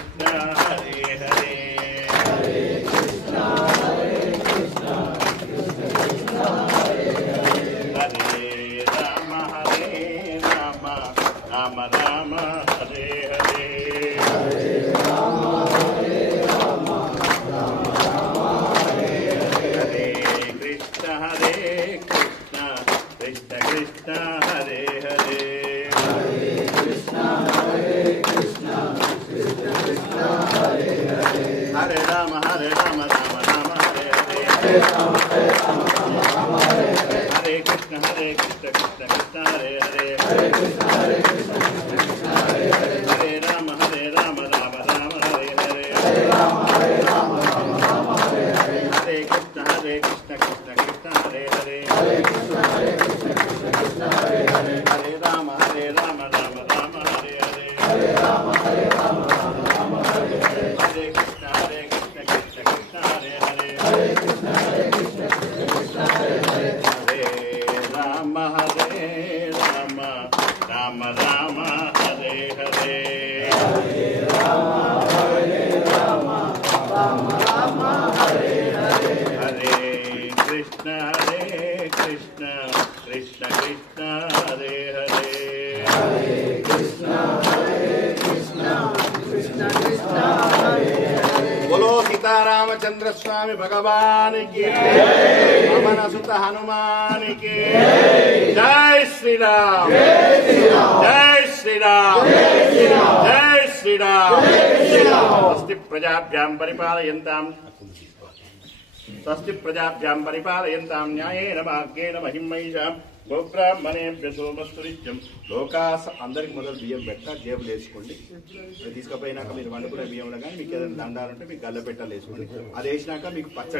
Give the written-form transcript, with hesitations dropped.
कृष्ण हरे हरे हरे कृष्ण हरे राम राम राम हरे हरे हरे कृष्ण कृष्ण कृष्ण हरे हरे हरे राम राम राम हरे हरे हरे कृष्ण कृष्ण कृष्ण हरे हरे हरे राम राम राम हरे हरे हरे कृष्ण कृष्ण कृष्ण हरे हरे हरे राम राम राम हरे हरे हरे कृष्ण कृष्ण कृष्ण हरे हरे हरे राम राम राम हरे हरे हरे कृष्ण कृष्ण कृष्ण हरे हरे बोलो सीतारामचंद्र स्वामी भगवान की पवन सुत हनुमान की जय श्री राम जय श्री राम जय श्री राम स्वस्ति प्रजाभ्यां परिपालयन्तां न्यायेन मार्गेण महिमैषां గోబ్రాహ్మణేభ్య సోమస్తు నిత్యం లోకాస అందరికి మొదలు బియ్యం పెట్ట జేబులు వేసుకోండి తీసుకుపోయినాక మీరు వండుకునే బియ్యంలో కానీ మీకు ఏదైనా దండాలంటే మీకు గల్ల పెట్టాలు వేసుకోండి అది వేసినాక మీకు పచ్చడి